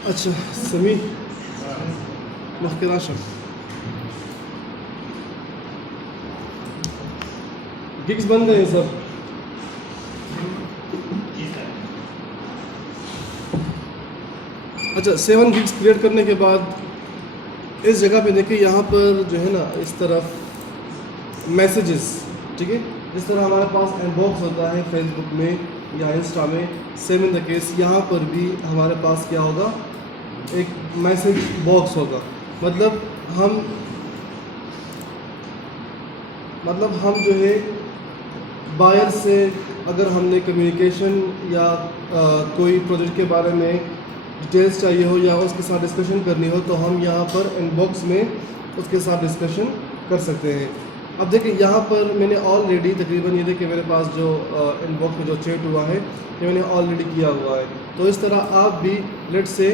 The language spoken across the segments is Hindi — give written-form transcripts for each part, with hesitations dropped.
अच्छा समी मखिराशा गिग्स बन गए हैं सर। अच्छा 7 गिग्स क्रिएट करने के बाद इस जगह पे देखिए, यहाँ पर जो है ना इस तरफ मैसेजेस, ठीक है, जिस तरह हमारे पास इनबॉक्स होता है फेसबुक में या इंस्टा में, सेम इन द केस यहाँ पर भी हमारे पास क्या होगा, एक मैसेज बॉक्स होगा। मतलब हम जो है बायर से अगर हमने कम्युनिकेशन या कोई प्रोजेक्ट के बारे में डिटेल्स चाहिए हो या उसके साथ डिस्कशन करनी हो, तो हम यहाँ पर इनबॉक्स में उसके साथ डिस्कशन कर सकते हैं। अब देखिए यहाँ पर मैंने ऑलरेडी तकरीबन ये देखिए मेरे पास जो इनबॉक्स में जो चैट हुआ है ये मैंने ऑलरेडी किया हुआ है। तो इस तरह आप भी लेट से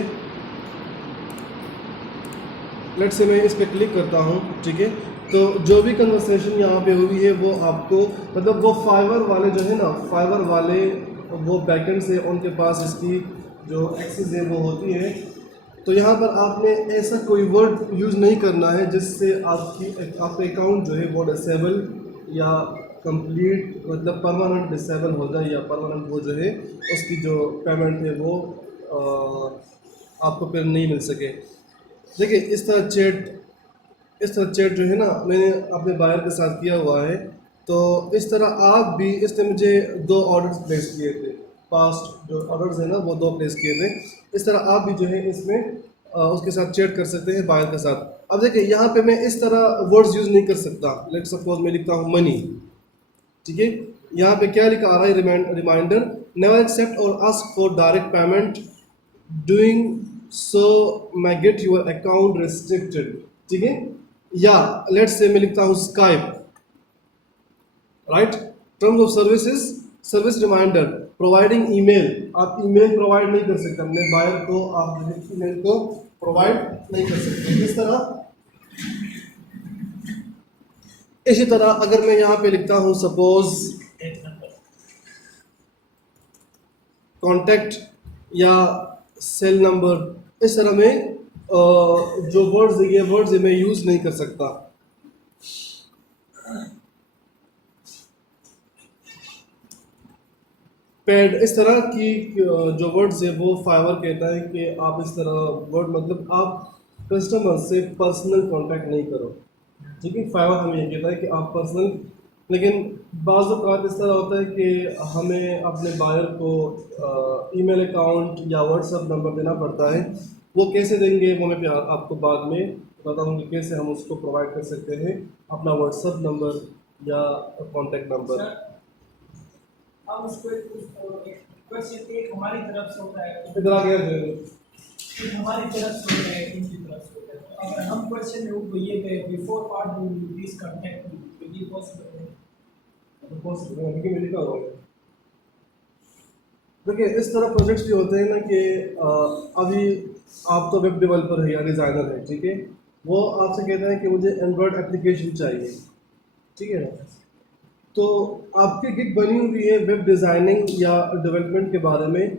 मैं इस पर क्लिक करता हूँ, ठीक है, तो जो भी कन्वर्सेशन यहाँ पे हुई है वो आपको, मतलब वो फाइवर वाले जो है ना, फाइवर वाले वो बैकएंड से उनके पास इसकी जो एक्सेस है वो होती है। तो यहाँ पर आपने ऐसा कोई वर्ड यूज़ नहीं करना है जिससे आपका अकाउंट जो है वो डिसेबल या कंप्लीट, मतलब परमानेंट डिसेबल हो जाए, या परमानेंट वो जो है उसकी जो पेमेंट है वो आपको फिर नहीं मिल सके। देखिए इस तरह चैट जो है ना मैंने अपने बायर के साथ किया हुआ है। तो इस तरह आप भी, इसने मुझे 2 ऑर्डर्स प्लेस किए थे, पास्ट जो ऑर्डर्स है ना वो 2 प्लेस किए थे। इस तरह आप भी जो है इसमें उसके साथ चैट कर सकते हैं बायर के साथ। अब देखिए यहाँ पे मैं इस तरह वर्ड्स यूज़ नहीं कर सकता। लेट सपोज मैं लिखता हूँ मनी, ठीक है, यहाँ पे क्या लिखा आ रहा है, रिमाइंडर नेवर एक्सेप्ट और ask for direct payment, doing so may get your account restricted, ठीक है। या लेट्स से मैं लिखता हूँ Skype, right, terms of services, service reminder, providing email, आप ईमेल प्रोवाइड नहीं कर सकते अपने बायर को, आप ईमेल को प्रोवाइड नहीं कर सकते। इसी तरह अगर मैं यहाँ पे लिखता हूँ सपोज कॉन्टैक्ट या सेल नंबर, इस तरह में जो वर्ड्स है ये वर्ड्स मैं यूज़ नहीं कर सकता। पेड, इस तरह की जो वर्ड्स है वो फाइवर कहता है कि आप इस तरह वर्ड, मतलब आप कस्टमर से पर्सनल कांटेक्ट नहीं करो, ठीक है। फाइवर हमें ये कहता है कि आप पर्सनल, लेकिन बाज़ औक़ात इस तरह होता है कि हमें अपने बायर को ईमेल अकाउंट या व्हाट्सएप नंबर देना पड़ता है। वो कैसे देंगे वो मैं आपको बाद में बताऊँगी, कैसे हम उसको प्रोवाइड कर सकते हैं अपना व्हाट्सएप नंबर या कॉन्टैक्ट नंबर। हम उसको एक क्वेश्चन एक हमारी तरफ से होता है, इधर आ गया है। एक हमारी तरफ से होता है, इनकी तरफ से होता है। तो अगर हम क्वेश्चन में वो ये पे before part this contact will be possible है, तो पॉसिबल है कि लिखा हुआ है। देखिए इस तरह प्रोजेक्ट्स भी होते हैं ना कि अभी आप तो वेब डेवलपर है या डिज़ाइनर है, ठीक है, वो आपसे कहता है कि मुझे एंड्रॉयड एप्लीकेशन चाहिए, ठीक है ना। तो आपकी गिग बनी हुई है वेब डिज़ाइनिंग या डेवलपमेंट के बारे में,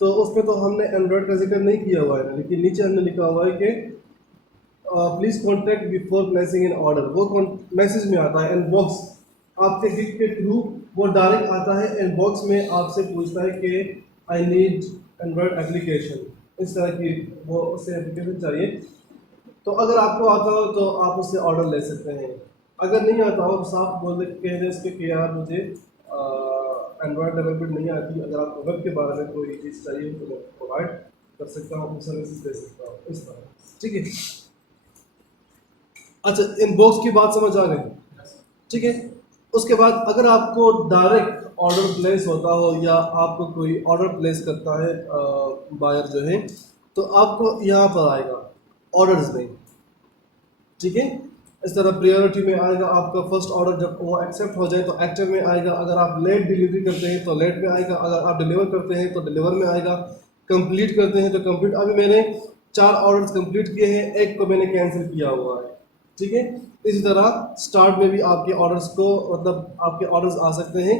तो उसमें तो हमने एंड्रॉयड का जिक्र नहीं किया हुआ है, लेकिन नीचे हमने लिखा हुआ है कि please contact before placing in order. वो मैसेज में आता है इनबॉक्स, आपके गिग के थ्रू वो डायरेक्ट आता है इनबॉक्स में, आपसे पूछता है कि आई नीड एंड्रॉयड एप्लीकेशन, इस तरह की वो उससे एप्लीकेशन चाहिए। तो अगर आपको आता हो तो आप उससे ऑर्डर ले सकते हैं, अगर नहीं आता हो तो साफ बोल कह दें इसके कि यार मुझे एंड्रॉयड डेवलपमेंट नहीं आती, अगर आपको वेब के बारे में कोई चीज़ चाहिए तो मैं प्रोवाइड कर सकता हूँ, सर्विसेज दे सकता हूँ, इस तरह, ठीक है। अच्छा इनबॉक्स की बात समझ आ गई, ठीक है। उसके बाद अगर आपको डायरेक्ट ऑर्डर प्लेस होता हो या आपको कोई ऑर्डर प्लेस करता है बायर जो है, तो आपको यहाँ पर आएगा ऑर्डर्स में, ठीक है। इस तरह प्रायोरिटी में आएगा आपका फर्स्ट ऑर्डर, जब वो एक्सेप्ट हो जाए तो एक्टिव में आएगा, अगर आप लेट डिलीवरी करते हैं तो लेट में आएगा, अगर आप डिलीवर करते हैं तो डिलीवर में आएगा, कंप्लीट करते हैं तो कंप्लीट। अभी मैंने 4 ऑर्डर्स कंप्लीट किए हैं, एक को मैंने कैंसिल किया हुआ है, ठीक है। इसी तरह स्टार्ट में भी आपके ऑर्डर्स को, मतलब आपके ऑर्डर्स आ सकते हैं।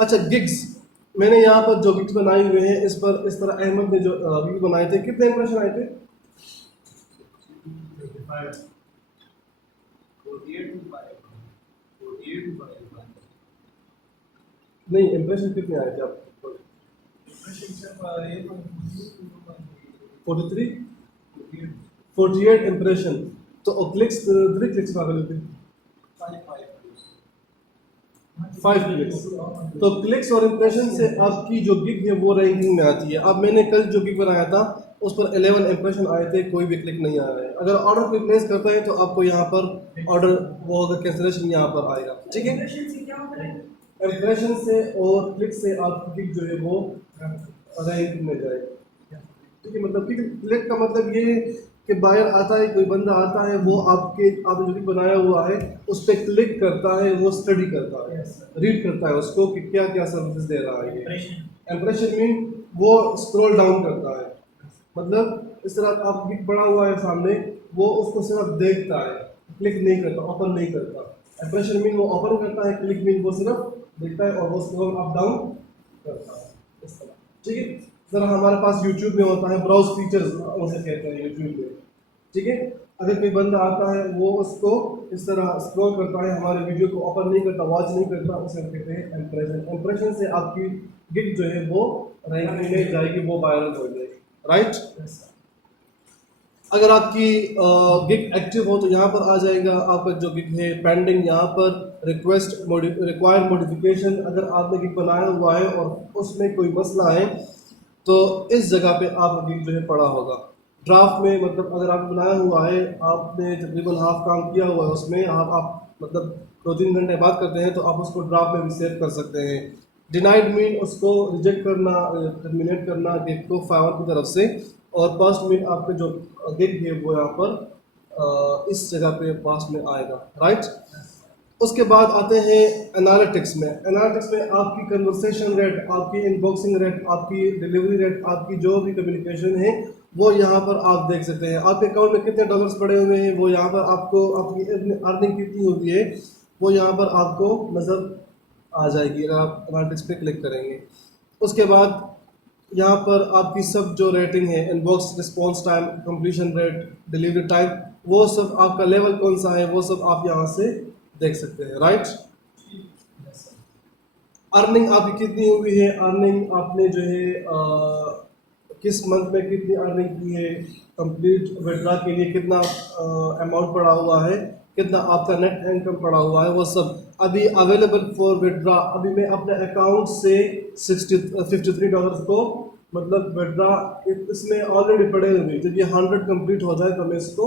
अच्छा गिग्स, मैंने यहाँ पर जो गिग्स बनाए हुए हैं इस पर इस तरह अहमद ने जो गिग्स बनाए थे, कितने इंप्रेशन आए थे? 48 नहीं, इंप्रेशन कितने आए थे आपको? 43 48 इंप्रेशन। तो क्लिक्स कितने क्लिक्स आ गए थे? 5 क्लिक्स। तो क्लिक्स और इंप्रेशन से आपकी जो गिग है वो रैंकिंग में आती है। अब मैंने कल जो गिग बनाया था उस पर 11 इंप्रेशन आए थे, कोई भी क्लिक नहीं आया है। अगर ऑर्डर कोई प्लेस करता है तो आपको यहाँ पर ऑर्डर वो होगा, कैंसिलेशन यहाँ पर आएगा, ठीक है। Impression से क्या होता है? इंप्रेशन से और क्लिक से आपकी गिग जो है वो रैंक में जाएगा, ठीक है। मतलब कि क्लिक का मतलब ये है कि बायर आता है, कोई बंदा आता है, वो आपने जो भी बनाया हुआ है उस पर क्लिक करता है, वो स्टडी करता है, रीड करता है उसको कि क्या क्या सर्विस दे रहा है ये। इंप्रेशन मीन वो स्क्रॉल डाउन करता है, मतलब इस तरह आप गिग पड़ा हुआ है सामने, वो उसको सिर्फ देखता है, क्लिक नहीं करता, ओपन नहीं करता। इंप्रेशन मीन वो ओपन करता है, क्लिक मीन वो सिर्फ देखता है और वो स्क्रॉल अप डाउन करता है, इस तरह, ठीक है। जरा हमारे पास यूट्यूब में होता है ब्राउज फीचर्स, उसे कहते हैं यूट्यूब में, ठीक है। अगर कोई बंदा आता है वो उसको इस तरह स्क्रॉल करता है, हमारे वीडियो को ओपन नहीं करता, वॉच नहीं करता, उसे हम कहते हैं इंप्रेशन। इंप्रेशन से आपकी गिग जो है वो रैंकिंग में जाएगी, वो वायरल हो जाएगी, राइट। अगर आपकी गिग एक्टिव हो तो यहाँ पर आ जाएगा आपका जो गिग है पेंडिंग, यहाँ पर रिक्वायर मॉडिफिकेशन। अगर आपने गिग बनाया हुआ है और उसमें कोई मसला है तो इस जगह पे आपका गिग जो है पड़ा होगा ड्राफ्ट में। मतलब अगर आप बनाया हुआ है, आपने तकरीबन हाफ काम किया हुआ है उसमें, आप मतलब 2-3 घंटे बाद करते हैं तो आप उसको ड्राफ्ट में भी सेव कर सकते हैं। डिनाइड मीन उसको रिजेक्ट करना, टर्मिनेट करना गिग को फाइवर की तरफ से, और पास्ट मीन आपके जो गिग है वो यहाँ पर इस जगह पे पास्ट में आएगा, राइट। उसके बाद आते हैं एनालिटिक्स में। एनालिटिक्स में आपकी कन्वर्सेशन रेट, आपकी इनबॉक्सिंग रेट, आपकी डिलीवरी रेट, आपकी जो भी कम्युनिकेशन है वो यहाँ पर आप देख सकते हैं। आपके अकाउंट में कितने डॉलर्स पड़े हुए हैं वो यहाँ पर आपको, आपकी अर्निंग कितनी हुई है वो यहाँ पर आपको नज़र आ जाएगी अगर आप एनालिटिक्स पे क्लिक करेंगे। उसके बाद यहाँ पर आपकी सब जो रेटिंग है, inbox response time, completion rate, delivery time, वो सब आपका लेवल कौन सा है वो सब आप यहाँ से देख सकते हैं, राइट। अर्निंग आपकी कितनी हुई है, अर्निंग आपने जो है किस मंथ में कितनी अर्निंग की है, कंप्लीट विड्रॉ के लिए कितना अमाउंट पड़ा हुआ है, कितना आपका नेट इनकम पड़ा हुआ है, वो सब अभी अवेलेबल फॉर विड्रॉ। अभी मैं अपने अकाउंट से $53 को मतलब विड्रॉ इसमें ऑलरेडी पड़े हुए, जब ये 100 कंप्लीट हो जाए तो मैं इसको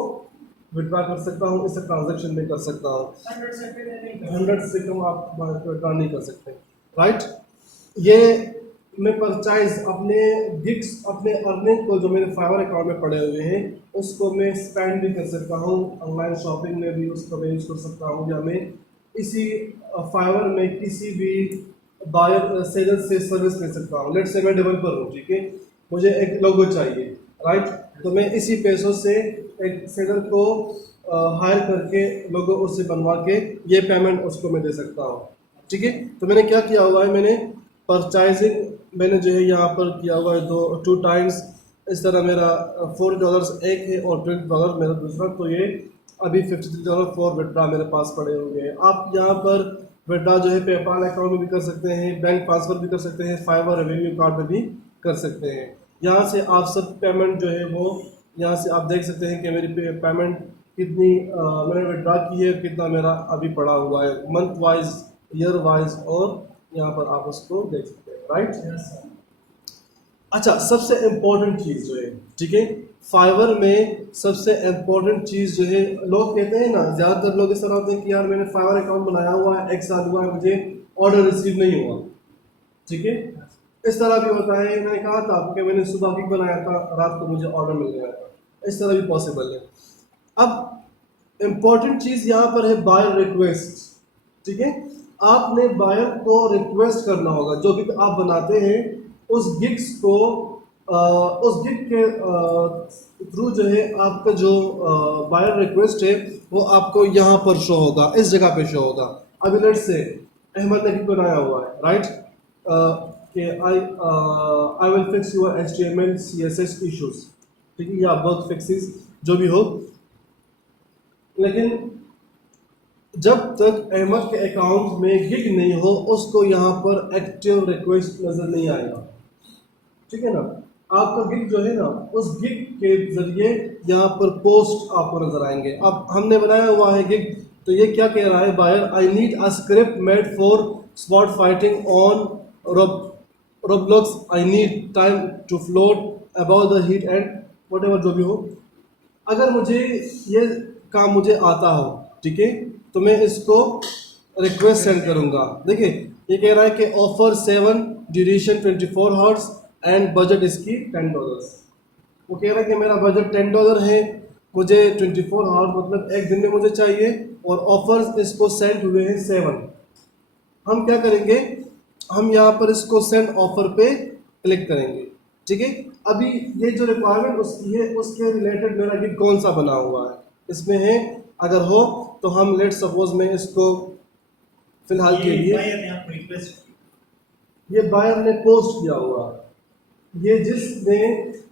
विड्रॉ कर सकता हूँ, इससे ट्रांजेक्शन में कर सकता हूँ। 100 से कम आप विड्रॉ नहीं कर सकते, राइट। ये मैं परचेज अपने गिग्स, अपने अर्निंग को जो मेरे फाइवर अकाउंट में पड़े हुए हैं उसको मैं स्पेंड भी कर सकता हूँ, ऑनलाइन शॉपिंग में भी उसको मैं यूज़ कर सकता हूँ, या मैं इसी फाइवर में किसी भी बायर सेलर से सर्विस ले सकता हूँ। लेट्स से मैं डेवलपर हूँ, ठीक है, मुझे एक लोगो चाहिए, राइट, तो मैं इसी पैसों से एक सेलर को हायर करके लोगो उससे बनवा के ये पेमेंट उसको मैं दे सकता हूँ, ठीक है। तो मैंने क्या किया हुआ है, मैंने परचेजिंग मैंने जो है यहाँ पर किया हुआ है 2 टाइम्स, इस तरह मेरा $4 एक है और $20 मेरा दूसरा, तो ये अभी $53 फॉर विड्रॉ मेरे पास पड़े हुए हैं। आप यहाँ पर विड्रॉ जो है पेपाल अकाउंट में भी कर सकते हैं, बैंक ट्रांसफ़र भी कर सकते हैं, फाइवर रेवेन्यू कार्ड में भी कर सकते हैं। यहाँ से आप सब पेमेंट जो है वो यहाँ से आप देख सकते हैं कि मेरी पेमेंट कितनी मैंने विड्रॉ की है, कितना मेरा अभी पड़ा हुआ है, मंथ वाइज, ईयर वाइज, और यहाँ पर आप उसको देख सकते हैं, राइट। अच्छा, सबसे इम्पोर्टेंट चीज़ जो है, ठीक है, फाइवर में सबसे इम्पोर्टेंट चीज़ जो है, लोग कहते हैं ना, ज़्यादातर लोग इस तरह होते हैं कि यार मैंने फाइवर अकाउंट बनाया हुआ है, 1 साल हुआ है, मुझे ऑर्डर रिसीव नहीं हुआ, ठीक है। इस तरह भी होता है, मैंने कहा था आपको कि मैंने सुबह भी बनाया था, रात को मुझे ऑर्डर मिल गया था, इस तरह भी पॉसिबल है। अब इम्पोर्टेंट चीज़ यहाँ पर है बायर रिक्वेस्ट, ठीक है। आपने बायर को रिक्वेस्ट करना होगा, जो भी आप बनाते हैं उस गिग्स को उस गिग के थ्रू जो है आपका जो बायर रिक्वेस्ट है वो आपको यहाँ पर शो होगा, इस जगह पे शो होगा। अभी लेट्स से अहमद ने गिग बनाया हुआ है, राइट, कि I will fix your HTML CSS issues, ठीक है, या बग फिक्सेस जो भी हो। लेकिन जब तक अहमद के अकाउंट में गिग नहीं हो उसको यहाँ पर एक्टिव रिक्वेस्ट नज़र नहीं आएगा, ठीक है ना। आपका गिग जो है ना, उस गिग के जरिए यहाँ पर पोस्ट आपको नजर आएंगे। अब हमने बनाया हुआ है गिग, तो ये क्या कह रहा है buyer, I need a script made for spot fighting on Roblox, I need time to float about the heat and what जो भी हो। अगर मुझे ये काम मुझे आता हो, ठीक है, तो मैं इसको रिक्वेस्ट सेंड करूंगा। देखिए ये कह रहा है कि offer 7, duration 24 horse and budget इसकी $10। वो कह रहा है कि मेरा बजट $10 है, मुझे 24 आवर्स मतलब एक दिन में मुझे चाहिए, और ऑफर्स इसको सेंड हुए हैं 7। हम क्या करेंगे, हम यहाँ पर इसको सेंड ऑफर पे क्लिक करेंगे, ठीक है। अभी ये जो रिक्वायरमेंट उसकी है उसके रिलेटेड मेरा गिग कौन सा बना हुआ है इसमें है, अगर हो तो हम लेट सपोज में इसको फिलहाल के लिए, ये बायर ने पोस्ट किया हुआ है, ये जिसने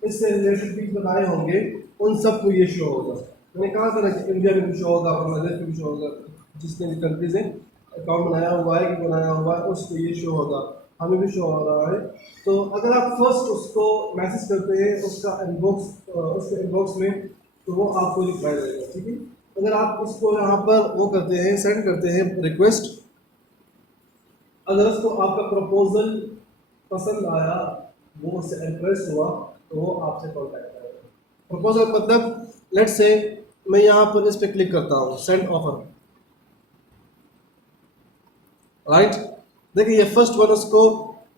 इससे रिलेटेड गिग बनाए होंगे उन सबको ये शो होगा। मैंने कहा था ना कि इंडिया में भी शो होगा, बांग्लादेश में भी शो होगा, जिसने भी कंट्रीज हैं अकाउंट बनाया हुआ है कि बनाया हुआ है उसको ये शो होगा, हमें भी शो हो रहा है। तो अगर आप फर्स्ट उसको मैसेज करते हैं उसका इनबॉक्स, उसके इनबॉक्स में, तो वो आपको रिप्लाई देगा, ठीक है। अगर आप उसको यहाँ पर वो करते हैं, सेंड करते हैं रिक्वेस्ट, अगर उसको आपका प्रपोजल पसंद आया, वो उससे इम्प्रेस हुआ, तो वो आपसे कॉन्टैक्ट करेगा। प्रपोजल मतलब लेट्स से मैं यहाँ पर इस पर क्लिक करता हूँ सेंड ऑफर, राइट। देखिए ये फर्स्ट वन उसको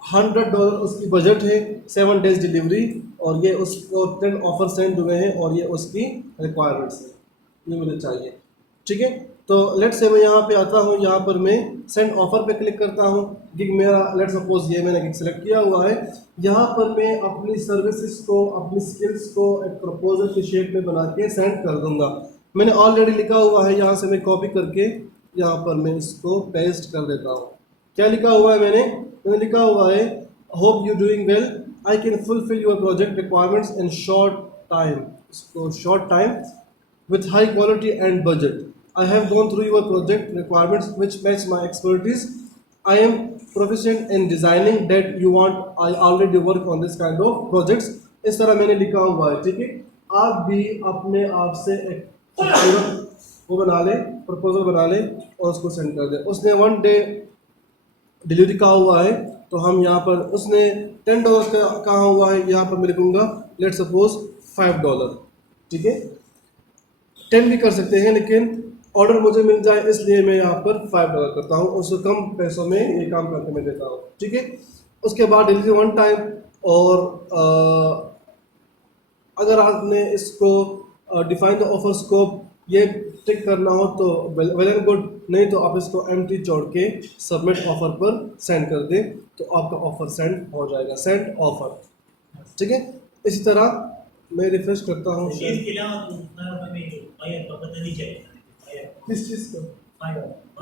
$100 उसकी बजट है, 7 डेज डिलीवरी, और ये उसको 10 ऑफर सेंड हुए हैं और ये उसकी रिक्वायरमेंट्स है, ये मुझे चाहिए, ठीक है। तो लेट से मैं यहाँ पे आता हूँ, यहाँ पर मैं सेंड ऑफर पे क्लिक करता हूँ। गिग मेरा लेट सपोज ये मैंने गिग सेलेक्ट किया हुआ है, यहाँ पर मैं अपनी सर्विसेज को, अपनी स्किल्स को एक प्रपोजल की शेप में बना के सेंड कर दूंगा। मैंने ऑलरेडी लिखा हुआ है, यहाँ से मैं कॉपी करके यहाँ पर मैं इसको पेस्ट कर देता हूँ। क्या लिखा हुआ है मैंने लिखा हुआ है, hope you doing well, I can fulfil your project requirements in short time, इसको short time with high quality and budget. I have gone through your project requirements which match my expertise. I am proficient in designing that you want. I already work on this kind of projects. इस तरह मैंने लिखा हुआ है, ठीक है। आप भी अपने आप से एक खूबसूरत वो बना लें, प्रपोजल बना लें और उसको सेंड कर दें। उसने 1 डे डिलीवरी कहा हुआ है, तो हम यहाँ पर उसने $10 का कहा हुआ है, यहाँ पर मैं लिखूंगा लेट सपोज $5, ठीक है। 10 भी कर सकते हैं, लेकिन ऑर्डर मुझे मिल जाए इसलिए मैं यहाँ पर $5 करता हूँ, उससे कम पैसों में ये काम करके मैं देता हूँ, ठीक है। उसके बाद डिलीवरी 1 टाइम, और अगर आपने इसको डिफाइन द ऑफर स्कोप ये टिक करना हो तो वेल एंड गुड, नहीं तो आप इसको एम्प्टी छोड़ के सबमिट ऑफर पर सेंड कर दें, तो आपका ऑफर सेंड हो जाएगा, सेंड ऑफर, ठीक है। इसी तरह मैं रिफ्रेश करता हूँ। किस चीज़ का?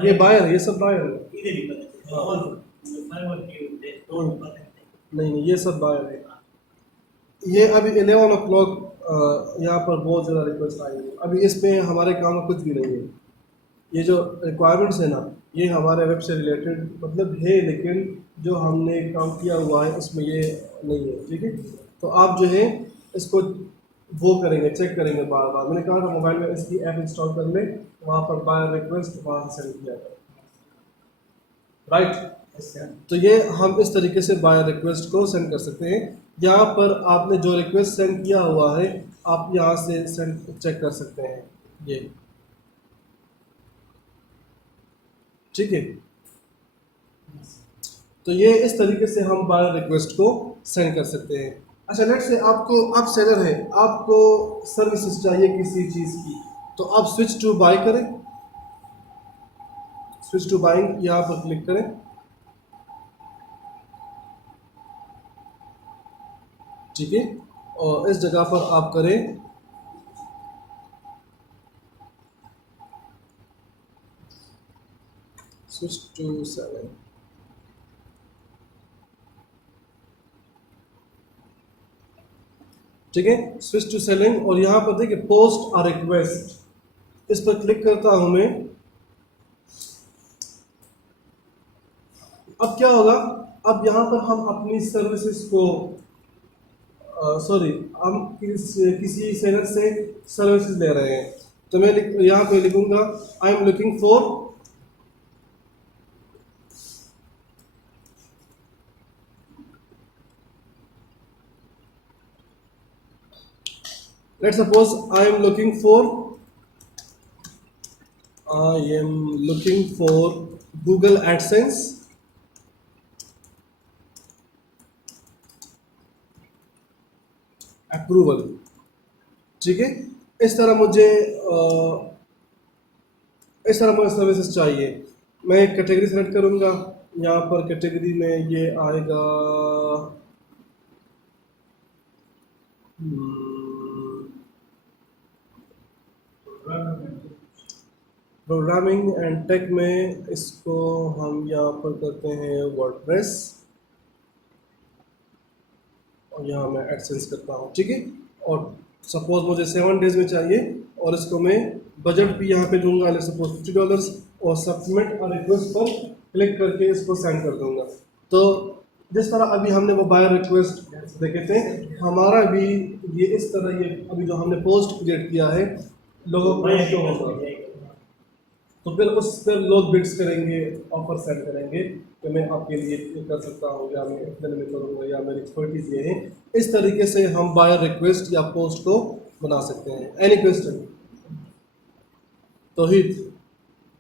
ये बायर, ये सब बायर है। नहीं, ये सब बायर है। ये अभी 11 o'clock यहाँ पर बहुत ज़्यादा रिक्वेस्ट आई है, अभी इस पे हमारे काम में कुछ भी नहीं है। ये जो रिक्वायरमेंट्स है ना, ये हमारे वेब से रिलेटेड मतलब है, लेकिन जो हमने काम किया हुआ है उसमें ये नहीं है, ठीक है। तो आप जो है इसको वो करेंगे, चेक करेंगे बार बार। मैंने कहा था मोबाइल में इसकी ऐप इंस्टॉल कर लें, वहाँ पर बाय रिक्वेस्ट वहाँ से सेंड किया था, राइट। तो ये हम इस तरीके से बाय रिक्वेस्ट को सेंड कर सकते हैं। यहाँ पर आपने जो रिक्वेस्ट सेंड किया हुआ है आप यहाँ से सेंड चेक कर सकते हैं, ये ठीक है। तो ये इस तरीके से हम बाय रिक्वेस्ट को सेंड कर सकते हैं। अच्छा लेट से आपको, आप सेलर हैं, आपको सर्विसेज चाहिए किसी चीज़ की, तो आप स्विच टू बाय करें, स्विच टू बाइंग यहाँ पर क्लिक करें, ठीक है। और इस जगह पर आप करें स्विच टू 7, ठीक है, स्विच टू सेलिंग। और यहाँ पर देखिए पोस्ट और रिक्वेस्ट, इस पर क्लिक करता हूँ मैं। अब क्या होगा, अब यहाँ पर हम अपनी सर्विसेज को हम किसी सेलर से सर्विसेज ले रहे हैं, तो मैं यहाँ पे लिखूंगा I am looking for let's suppose I am looking for Google AdSense approval. ठीक है, इस तरह मुझे सर्विसेज चाहिए। मैं एक कैटेगरी सेलेक्ट करूंगा, यहाँ पर कैटेगरी में ये आएगा प्रोग्रामिंग एंड टेक में, इसको हम यहाँ पर करते हैं वर्डप्रेस, और यहाँ मैं एडसेंस करता हूँ। ठीक है, और सपोज मुझे 7 डेज में चाहिए, और इसको मैं बजट भी यहाँ पे दूंगा, लेट्स सपोज $50, और सबमिट और रिक्वेस्ट पर क्लिक करके इसको सेंड कर दूंगा। तो जिस तरह अभी हमने वो बायर रिक्वेस्ट देखे थे, हमारा भी ये इस तरह ये अभी जो हमने पोस्ट क्रिएट किया है लोगों को शो होगा, तो फिर उस पर लोग बिड्स करेंगे, ऑफर सेंड करेंगे कि मैं आपके लिए ये कर सकता हूँ, या मैं इतने में करूँगा, या मेरी एक्सपर्टीज ये है। इस तरीके से हम बायर रिक्वेस्ट या पोस्ट को बना सकते हैं। Any question? तौहीद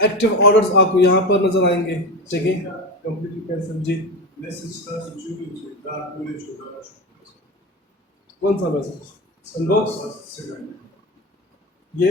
एक्टिव ऑर्डर्स आपको यहाँ पर नजर आएंगे। ठीक है, कंप्लीट कैंसिल जी। कौन सा मैसेज? इनबॉक्स ये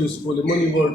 useful money word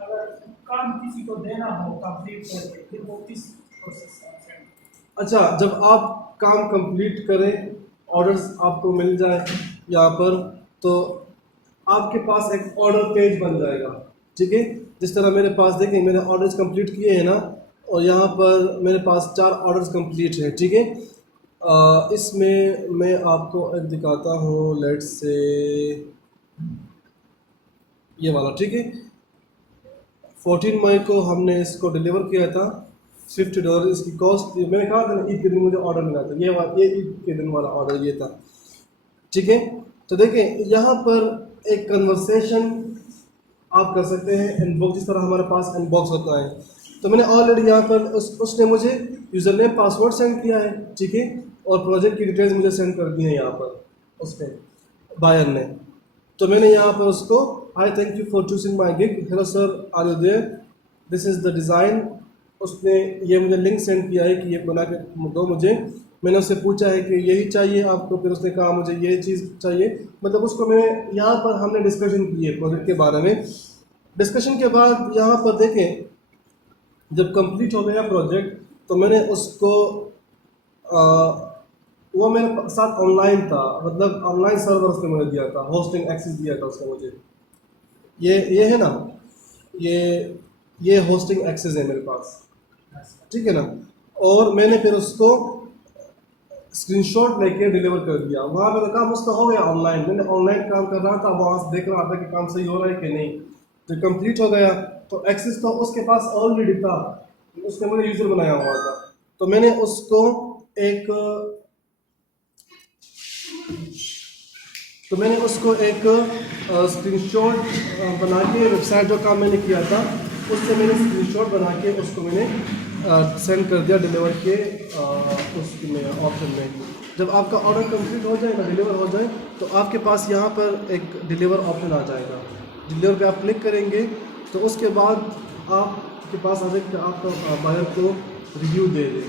अगर काम किसी को देना हो कंप्लीट करके फिर वो किस प्रोसेस से? अच्छा, जब आप काम कंप्लीट करें, ऑर्डर्स आपको मिल जाए यहाँ पर, तो आपके पास एक ऑर्डर पेज बन जाएगा। ठीक है, जिस तरह मेरे पास देखें मैंने ऑर्डर्स कंप्लीट किए हैं ना, और यहाँ पर मेरे पास 4 ऑर्डर्स कंप्लीट हैं। ठीक है, इसमें मैं आपको एक दिखाता हूँ, लेट्स से ये वाला। ठीक है, 14 मई को हमने इसको डिलीवर किया था, $50 इसकी कॉस्ट। मैंने कहा था ना ईद के दिन मुझे ऑर्डर मिला था, ये ईद के दिन वाला ऑर्डर ये था। ठीक है, तो देखें यहाँ पर एक कन्वर्सेशन आप कर सकते हैं इनबॉक्स, जिस तरह हमारे पास इनबॉक्स होता है। तो मैंने ऑलरेडी यहाँ पर उसने मुझे यूज़र नेम पासवर्ड सेंड किया है। ठीक है, और प्रोजेक्ट की डिटेल्स मुझे सेंड कर दी हैं यहाँ पर उसने, बायर ने। तो मैंने यहाँ पर उसको hi thank you for choosing my gig, hello sir are you there, this is the design. उसने ये मुझे लिंक सेंड किया है कि ये बना के दो मुझे। मैंने उससे पूछा है कि यही चाहिए आपको, फिर उसने कहा मुझे ये चीज़ चाहिए। मतलब उसको मैंने यहाँ पर हमने डिस्कशन की है प्रोजेक्ट के बारे में। डिस्कशन के बाद यहाँ पर देखें जब कंप्लीट हो गया प्रोजेक्ट, तो मैंने उसको वो मेरे साथ ऑनलाइन था, मतलब ऑनलाइन सर्वर उसने मुझे दिया था, होस्टिंग एक्सेस दिया था उसने मुझे। ये है ना, ये होस्टिंग एक्सेस है मेरे पास। ठीक है ना, और मैंने फिर उसको स्क्रीनशॉट लेके डिलीवर कर दिया। वहाँ मेरा काम उसका हो गया ऑनलाइन, मैंने ऑनलाइन काम कर रहा था, वहाँ से देख रहा था कि काम सही हो रहा है कि नहीं। तो कंप्लीट हो गया, तो एक्सेस तो उसके पास ऑलरेडी था, उसने मुझे यूज़र बनाया हुआ था। तो मैंने उसको एक स्क्रीनशॉट बना के, वेबसाइट जो काम मैंने किया था उससे मैंने स्क्रीनशॉट बना के उसको मैंने सेंड कर दिया डिलीवर के उसमें ऑप्शन में। जब आपका ऑर्डर कंप्लीट हो जाए ना, डिलीवर हो जाए, तो आपके पास यहाँ पर एक डिलीवर ऑप्शन आ जाएगा। डिलीवर पे आप क्लिक करेंगे तो उसके बाद आपके पास आ जाए कि आपका बायर को रिव्यू दे दे।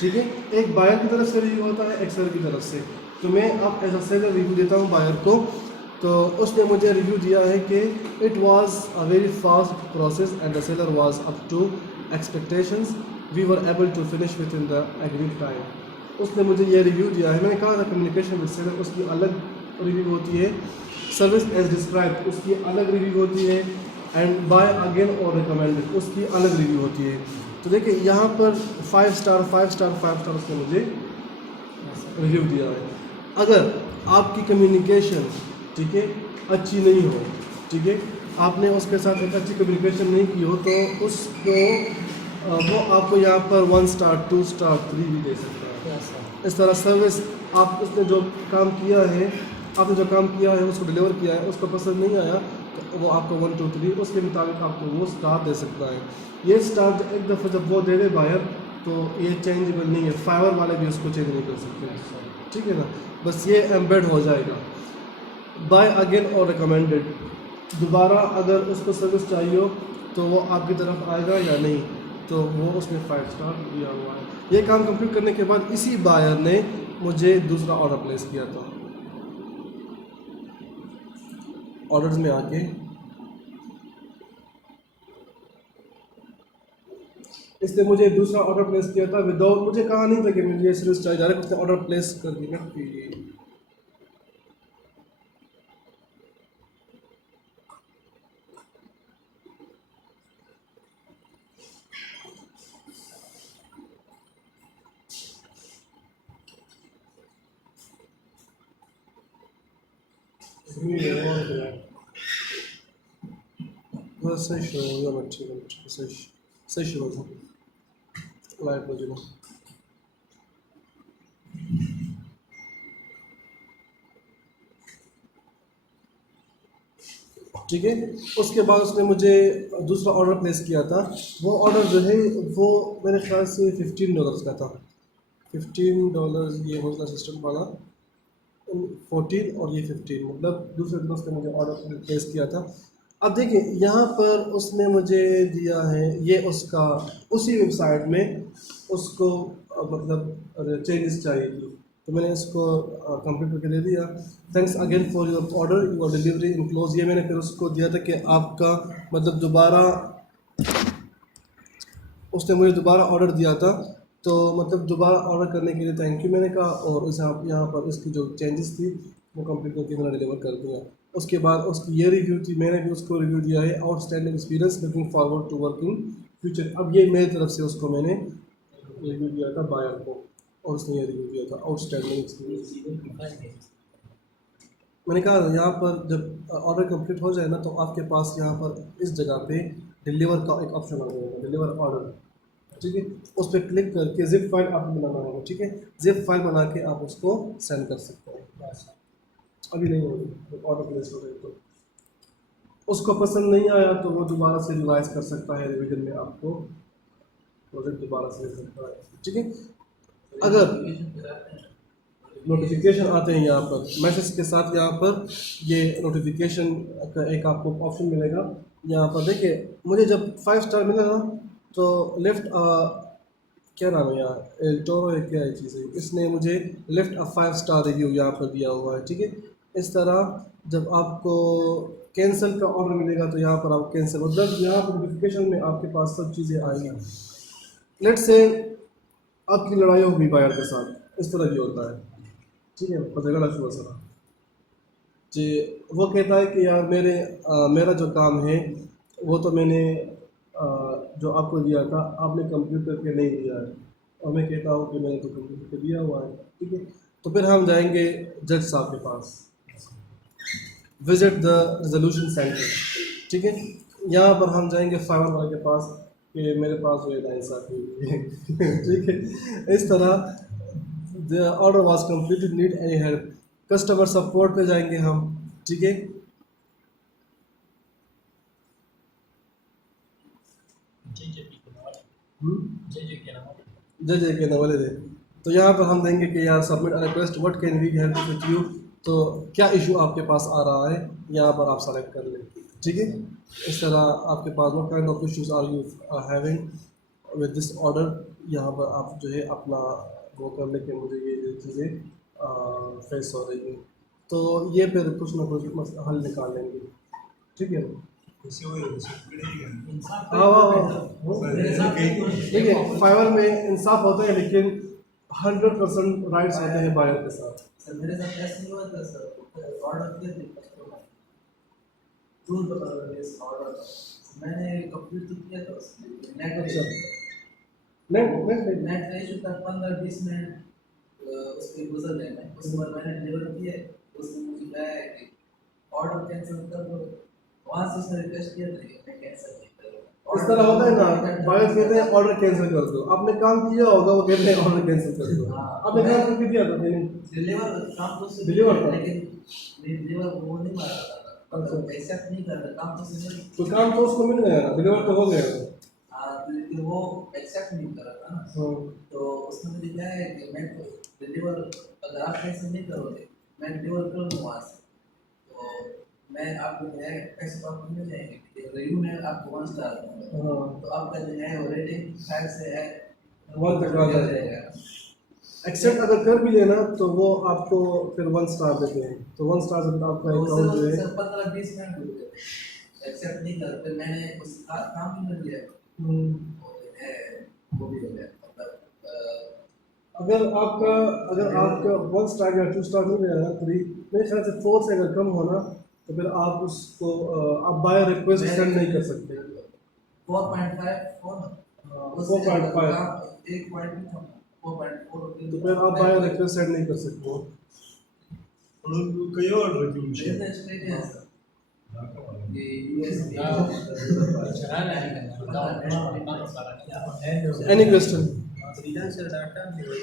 ठीक है, एक बायर की तरफ से रिव्यू होता है, एक सेलर की तरफ से। तो मैं अब एज अ सेलर रिव्यू देता हूँ बायर को। तो उसने मुझे रिव्यू दिया है कि it was a very fast process and the seller was up to expectations, we were able to finish within the agreed time. उसने मुझे ये रिव्यू दिया है। मैंने कहा था कम्युनिकेशन विद सेलर उसकी अलग रिव्यू होती है, सर्विस एज डिस्क्राइब उसकी अलग रिव्यू होती है, एंड बाय अगेन और रिकमेंडेड उसकी अलग रिव्यू होती है। तो देखिए यहाँ पर 5 स्टार 5 स्टार 5 स्टार उसने मुझे रिव्यू दिया है। अगर आपकी कम्युनिकेशन, ठीक है, अच्छी नहीं हो, ठीक है, आपने उसके साथ एक अच्छी कम्युनिकेशन नहीं की हो, तो उसको वो आपको यहाँ पर 1 स्टार 2 स्टार 3 भी दे सकता है। इस तरह सर्विस आप उसने जो काम किया है, आपने जो काम किया है उसको डिलीवर किया है, उसको पसंद नहीं आया तो वो आपको 1 2 3 उसके मुताबिक आपको वो स्टार दे सकता है। ये स्टार एक दफ़ा जब वो दे दे बायर तो ये चेंजेबल नहीं है, फाइवर वाले भी उसको चेंज नहीं कर सकते, ठीक है ना। बस ये एम्बेड हो जाएगा। बाय अगेन और रिकमेंडेड, दोबारा अगर उसको सर्विस चाहिए हो तो वो आपकी तरफ आएगा या नहीं, तो वो उसमें 5 स्टार दिया हुआ है। ये काम कंप्लीट करने के बाद इसी बायर ने मुझे दूसरा ऑर्डर प्लेस किया था। ऑर्डर्स में आके इसने मुझे दूसरा ऑर्डर प्लेस किया था विदाउट, मुझे कहा नहीं था कि मुझे ये सर्विस चाहिए, डायरेक्ट उसने ऑर्डर प्लेस कर दिया कि ठीक है। उसके बाद उसने मुझे दूसरा ऑर्डर प्लेस किया था। वो ऑर्डर जो है वो मेरे ख्याल से $15 का था। $15 ये होता सिस्टम वाला, 14 और ये 15, मतलब दूसरे दिन उसने मुझे ऑर्डर प्लेस किया था। अब देखिए यहाँ पर उसने मुझे दिया है ये उसका उसी वेबसाइट में उसको मतलब चेंजेस चाहिए थी, तो मैंने इसको कंप्लीट करके दे दिया। Thanks again for your order, your delivery enclose, ये मैंने फिर उसको दिया था कि आपका मतलब दोबारा उसने मुझे दोबारा ऑर्डर दिया था, तो मतलब दोबारा ऑर्डर करने के लिए थैंक यू मैंने कहा, और इस आप यहाँ पर इसकी जो चेंजेस थी वो कंप्लीट करके मैंने डिलीवर कर दिया। उसके बाद उसकी ये रिव्यू थी, मैंने भी उसको रिव्यू दिया है, outstanding experience, looking forward to working future. अब ये मेरी तरफ से उसको मैंने रिव्यू दिया था बायर को, और उसने ये रिव्यू दिया था आउटस्टैंडिंग एक्सपीरियंस। मैंने कहा यहाँ पर जब ऑर्डर कंप्लीट हो जाए ना, तो आपके पास यहाँ पर इस जगह पे डिलीवर का एक ऑप्शन आ जाएगा, डिलीवर ऑर्डर, ठीक है। उस पर क्लिक करके जिप फाइल आपको बनाना होगा, ठीक है। जिप फाइल बना के आप उसको सेंड कर सकते हैं। अभी नहीं होगी, ऑर्डर प्लेस हो गई तो उसको पसंद नहीं आया तो वो दोबारा से रिवाइज कर सकता है, रिवीजन में आपको प्रोजेक्ट दोबारा से ले सकता है, ठीक है। अगर नोटिफिकेशन आते हैं यहाँ पर मैसेज के साथ, यहाँ पर ये नोटिफिकेशन का एक आपको ऑप्शन मिलेगा। यहाँ पर देखिए मुझे जब 5 स्टार मिला ना, तो लेफ्ट क्या नाम है यार, एल्टोरो है क्या है चीज़ है, इसने मुझे लेफ्ट 5 स्टार रिव्यू यहाँ पर दिया हुआ है, ठीक है। इस तरह जब आपको कैंसिल का ऑर्डर मिलेगा तो यहाँ पर आप कैंसिल, मतलब यहाँ पर नोटिफिकेशन में आपके पास सब चीज़ें आएंगी। लेट से आपकी लड़ाई होगी बायर के साथ, इस तरह भी होता है, ठीक है। झगड़ा शुरू सर जी, वो कहता है कि यार मेरा जो काम है वो तो मैंने जो आपको दिया था आपने कंप्लीट करके नहीं दिया है, और मैं कहता हूँ कि मैंने तो कंप्लीट करके दिया हुआ है, ठीक है। तो फिर हम जाएंगे जज साहब के पास, विजिट द रेजोल्यूशन सेंटर, ठीक है। यहाँ पर हम जाएंगे फाइवर वाले के पास कि मेरे पास जो है नाइंसाफ़ी है ठीक है। इस तरह the order was completed, need any help, customer support पे जाएंगे हम, ठीक है। जज के नवाले दे, तो यहाँ पर हम देंगे कि यार submit request, what can we help with you, तो क्या इशू आपके पास आ रहा है यहाँ पर आप सेलेक्ट कर लें, ठीक है। इस तरह आपके पास what kind of issues are you having with this order, यहाँ पर आप जो है अपना वो कर लेके मुझे ये चीज़ें फेस हो रही है, तो ये फिर कुछ ना कुछ हल निकाल लेंगे, ठीक है। इंसाफ हाँ हाँ हाँ, मेरे साथ देखिए फाइवर में इंसाफ होता है लेकिन 100% राइट्स होते हैं बायर के साथ। सर मेरे साथ ऐसा नहीं हुआ था सर, ऑर्डर किया था कस्टमर टूल पर इस ऑर्डर मैंने कंप्लीट तो किया था उसमें नेट अच्छा, नेट का इशू था 15-20 मिनट उसके गुजर गए मैं उसके बाद मैंने डिलीवर किया उसने मुझे कहा है कि ऑर्डर कैंसिल कर दो वहाँ से उसने रिक्वेस्ट किया था कि मैं कैंसिल नहीं करूँगा इस तरह होता है ना, बायर कहते हैं ऑर्डर कैंसिल कर दो, आपने काम किया होगा वो कहते हैं ऑर्डर कैंसिल कर दो। हाँ। आपने काम करके दिया था नहीं? डिलीवर काम तो उससे Deliver था? लेकिन डिलीवर वो नहीं मारा था, मतलब एक्सेप्ट नहीं कर रहा काम तो उसने तो काम तो उसको मिल गया ना, डिलीवर तो हो गया था। हाँ लेकिन वो एक्सेप्ट नहीं कर रहा था ना, हाँ। तो उसने मुझे कहा है कि मैं डिलीवर अगर आप कैसे नहीं करोगे मैं डिलीवर कर दूँ वहाँ से, तो मैं आपको जो है पैसे तो आपको मिल जाएंगे, रिव्यू में आपको 1 स्टार दूँगा, हाँ। तो आपका जो है वो रेटिंग 5 से है 1 तक आ जाएगा। जाएगा। एक्सेप्ट अगर कर भी लेना तो वो आपको फिर 1 स्टार देते हैं, तो 1 स्टार से आपका तो अकाउंट जो है। सर 15-20 मिनट हो गए एक्सेप्ट नहीं कर, फिर मैंने उस काम भी कर लिया, हम्म, वो जो है वो भी हो गया, मतलब अगर आपका 1 स्टार या 2 स्टार मिल गया ना, 3 मेरे ख्याल से 4 से अगर कम होना तो फिर आप उसको आप बाय रिक्वेस्ट सेंड नहीं कर सकते। 4.5 4 4.5 एक पॉइंट भी था 4.4 तो फिर आप बाय रिक्वेस्ट सेंड नहीं कर सकते। कई ऑर्डर क्यों ये तो स्ट्रेट है सर, ये US any question? freelancer data available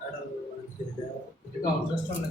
ada itu kau just on the